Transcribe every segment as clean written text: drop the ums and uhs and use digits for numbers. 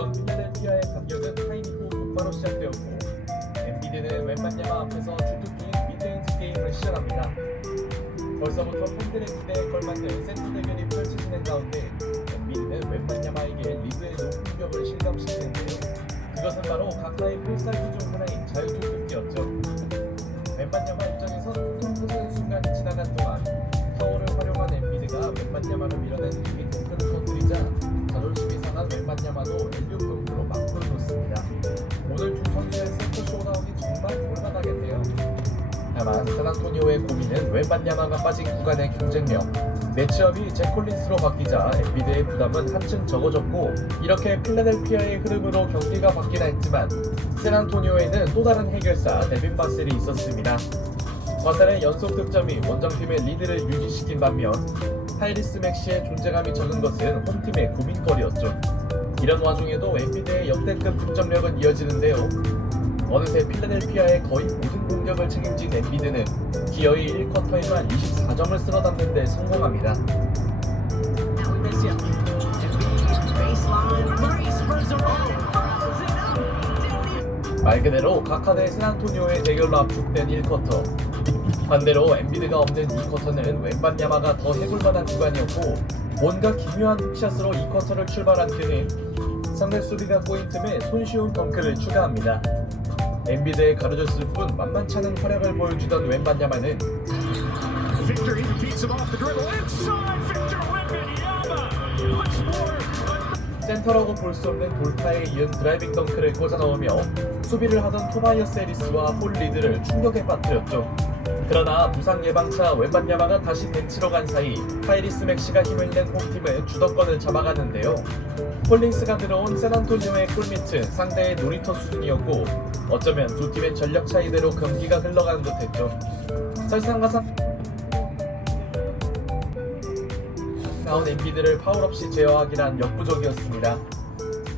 물론 필라델피아의 반격은 타임 이후 곧바로 시작되었고 엔비드는 웬만야마 앞에서 주특기인 미드레인지 게임을 시전합니다. 벌써부터 팬들의 기대에 걸맞는 세트 대결이 펼쳐지는 가운데 엔비드는 웬만야마에게 리그의 높은 격을 실감시키는데요. 그것은 바로 각하의 필살기 중 하나인 자유투급기였죠. 웬만야마 입장에서 툭툭 터지는 순간이 지나간 동안 파워를 활용한 엔비드가 웬만야마를 밀어낸 뒤 덩크를 터뜨리자 자존심이 상한 웬만야마도 엘리옵 덩크로 막고를 놓습니다. 오늘 두 선수의 세트 쇼다운이 정말 볼만하겠네요. 다만 샌안토니오의 고민은 웬만야마가 빠진 구간의 경쟁력, 매치업이 잭 콜린스로 바뀌자 엔비드의 부담은 한층 적어졌고 이렇게 필라델피아의 흐름으로 경기가 바뀌나 했지만 샌안토니오에는 또 다른 해결사 데빈 바셀이 있었습니다. 바셀의 연속 득점이 원정팀의 리드를 유지시킨 반면 타이리스 맥시의 존재감이 적은 것은 홈팀의 고민거리였죠. 이런 와중에도 엔비드의 역대급 득점력은 이어지는데요. 어느새 필라델피아의 거의 모든 공격을 책임진 엔비드는 기어이 1쿼터에만 24점을 쓸어 담는 데 성공합니다. 말 그대로 각하 대 샌안토니오의 대결로 압축된 1쿼터. 반대로 엔비드가 없는 2쿼터는 웬반야마가 더 해볼만한 구간이었고 뭔가 기묘한 훅샷으로 2쿼터를 출발한 그는 상대 수비가 꼬인 틈에 손쉬운 덩크를 추가합니다. 엔비드에 가려졌을 뿐 만만찮은 활약을 보여주던 웬반야마는 센터라고 볼 수 없는 돌파에 이은 드라이빙 덩크를 꽂아 넣으며 수비를 하던 토바이어스 해리스와 폴 리드를 충격에 빠뜨렸죠. 그러나 부상 예방차 웬반야마가 다시 벤치로 간 사이 타이리스 맥시가 힘을 낸 홈팀은 주도권을 잡아가는데요. 콜링스가 들어온 샌안토니오의 골밑은 상대의 놀이터 수준이었고 어쩌면 두 팀의 전력 차이대로 경기가 흘러가는 듯했죠. 설상가상 나온 엔비드를 파울 없이 제어하기란 역부족이었습니다.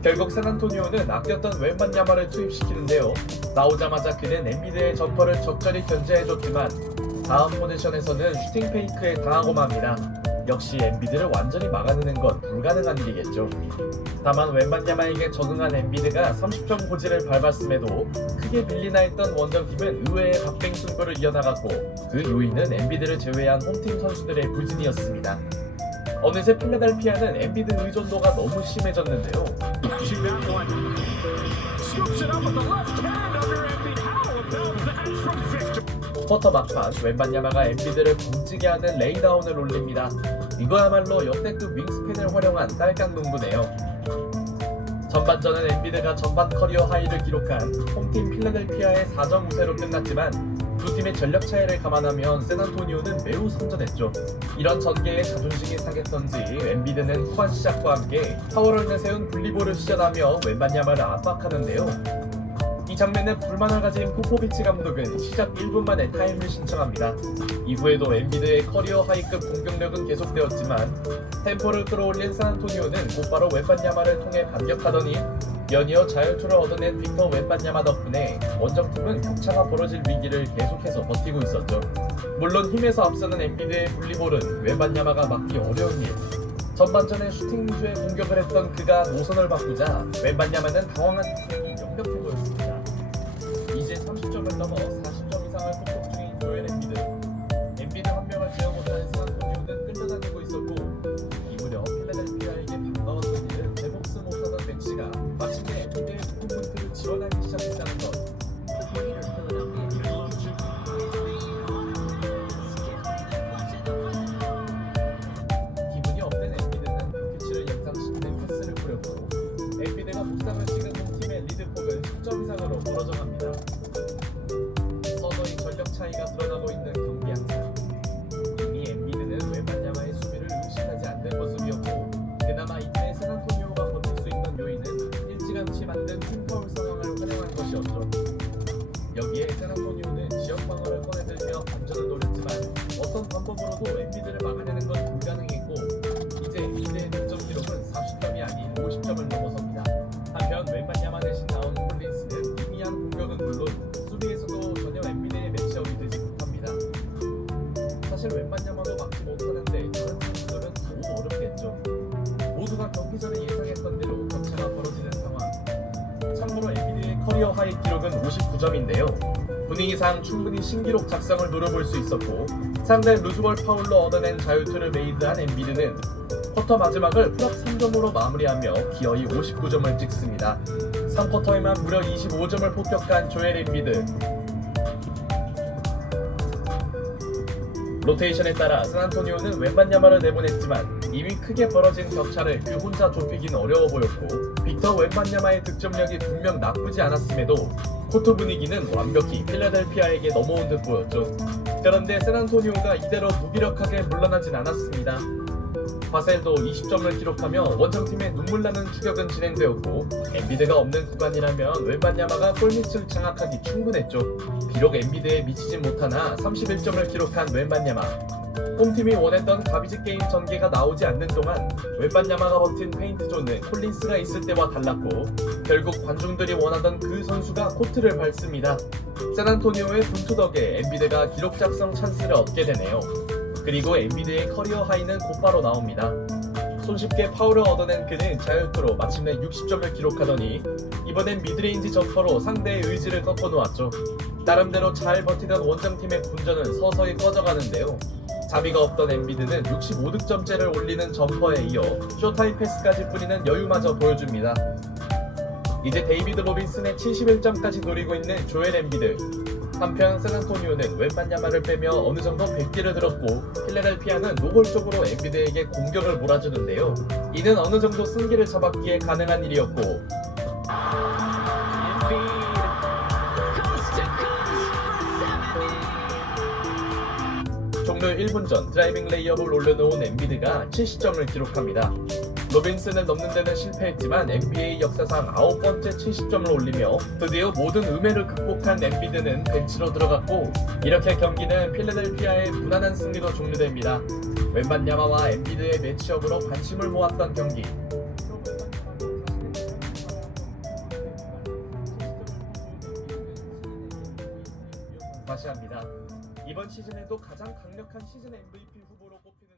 결국 샌안토니오는 아꼈던 웬반야마를 투입시키는데요. 나오자마자 그는 엔비드의 점퍼를 적절히 견제해줬지만 다음 포지션에서는 슈팅 페이크에 당하고 맙니다. 역시 엔비드를 완전히 막아내는 건 불가능한 일이겠죠. 다만 웬반야마에게 적응한 엔비드가 30점 고지를 밟았음에도 크게 밀리나 했던 원정팀은 의외의 박빙 승부를 이어나갔고 그 요인은 엔비드를 제외한 홈팀 선수들의 부진이었습니다. 어느새 필라델피아는 엔비드 의존도가 너무 심해졌는데요. 쿼터 막판 웬반야마가 엔비드를 붕치게 하는 레이다운을 올립니다. 이거야말로 역대급 윙스팬을 활용한 깔깔 농구네요. 전반전은 엔비드가 전반 커리어 하이를 기록한 홈팀 필라델피아의 4점 우세로 끝났지만 두 팀의 전력 차이를 감안하면 샌안토니오는 매우 선전했죠. 이런 전개에 자존심이 상했던지 엔비드는 후반 시작과 함께 파워를 내세운 분리볼을 시전하며 웬반야마를 압박하는데요. 이 장면에 불만을 가진 포포비치 감독은 시작 1분 만에 타임을 신청합니다. 이후에도 엔비드의 커리어 하이급 공격력은 계속되었지만 템포를 끌어올린 샌안토니오는 곧바로 웬반야마를 통해 반격하더니 연이어 자유투를 얻어낸 빅터 웬반야마 덕분에 원정팀은 격차가 벌어질 위기를 계속해서 버티고 있었죠. 물론 힘에서 앞서는 엔비드의 분리볼은 웬반야마가 막기 어려운 일. 전반전에 슈팅 위주의 공격을 했던 그가 노선을 바꾸자 웬반야마는 당황한 스윙이 역력해 보였습니다. 이제 30점을 넘어 40점 이상을 폭격 중인 조엘 엔비드. 엔비드 한 명을 제어 못하는 샌안토니오는 끌려다니고 있었고 이 무렵 필라델피아에게 반가웠던 일은 제몫을 못하던 맥시가 마침내 엔비드의 높은 포인트를 지원하기 시작했다는 것. 기분이 업된 엔비드는 피치를 연상시키는 패스를 뿌렸고 엔비드가 묵상을 찍은 홈팀의 리드폭은 10점 이상으로 벌어져 갑니다. 서서히 전력 차이가 드러나고 있는 경기 양상. 이미 엔비드는 웬반야마의 수비를 의식하지 않는 모습이었고 그나마 이때 샌안토니오가 버틸 수 있는 요인은 일찌감치 만든 팀 파울 상황을 활용한 것이었죠. 여기에 샌안토니오는 지역 방어를 꺼내들며 반전을 노렸지만 어떤 방법으로도 엔비드를 막아내는 건 불가능했고 이제 엔비드의 득점 기록은 40점이 아닌 50점을 넘어섭니다. 한편 웬반야마 대신 나온 콜린스는 희미한 공격은 물론 수비에서도 전혀 엔비드의 매치업이 되지 못합니다. 사실 웬반야마도 막지 못하는데 다른 선수들은 더 어렵겠죠. 모두가 경기 전에 예상했던 대로 격차가 벌어지는 상황. 커리어 하이 기록은 59점인데요. 분위기상 충분히 신기록 작성을 노려볼 수 있었고 상대 루즈볼 파울로 얻어낸 자유투를 메이드한 엔비드는 쿼터 마지막을 플러스 3점으로 마무리하며 기어이 59점을 찍습니다. 3쿼터에만 무려 25점을 폭격한 조엘 엔비드. 로테이션에 따라 샌안토니오는 웬반야마를 내보냈지만 이미 크게 벌어진 격차를 그 혼자 좁히긴 어려워 보였고 빅터 웬반야마의 득점력이 분명 나쁘지 않았음에도 코트 분위기는 완벽히 필라델피아에게 넘어온 듯 보였죠. 그런데 샌안토니오가 이대로 무기력하게 물러나진 않았습니다. 바셀도 20점을 기록하며 원정팀의 눈물나는 추격은 진행되었고 엔비드가 없는 구간이라면 웬반야마가 골밑을 장악하기 충분했죠. 비록 엔비드에 미치진 못하나 31점을 기록한 웬반야마. 홈팀이 원했던 가비지 게임 전개가 나오지 않는 동안 웬반야마가 버틴 페인트 존은 콜린스가 있을 때와 달랐고 결국 관중들이 원하던 그 선수가 코트를 밟습니다. 샌안토니오의 분투 덕에 엔비드가 기록 작성 찬스를 얻게 되네요. 그리고 엔비드의 커리어 하이는 곧바로 나옵니다. 손쉽게 파울을 얻어낸 그는 자유투로 마침내 60점을 기록하더니 이번엔 미드레인지 점퍼로 상대의 의지를 꺾어놓았죠. 나름대로 잘 버티던 원정팀의 분전은 서서히 꺼져가는데요. 자비가 없던 엔비드는 65득점째를 올리는 점퍼에 이어 쇼타임 패스까지 뿌리는 여유마저 보여줍니다. 이제 데이비드 로빈슨의 71점까지 노리고 있는 조엘 엔비드. 한편 샌안토니오는 웬반야마를 빼며 어느 정도 백기를 들었고 필라델피아는 노골적으로 엔비드에게 공격을 몰아주는데요. 이는 어느 정도 승기를 잡았기에 가능한 일이었고 종료 1분 전 드라이빙 레이업을 올려놓은 엔비드가 70점을 기록합니다. 로빈슨을 넘는 데는 실패했지만 NBA 역사상 9번째 70점을 올리며 드디어 모든 음해를 극복한 엔비드는 벤치로 들어갔고 이렇게 경기는 필라델피아의 무난한 승리로 종료됩니다. 웬반야마와 엔비드의 매치업으로 관심을 모았던 경기. 다시 합니다. 이번 시즌에도 가장 강력한 시즌 MVP 후보로 꼽히는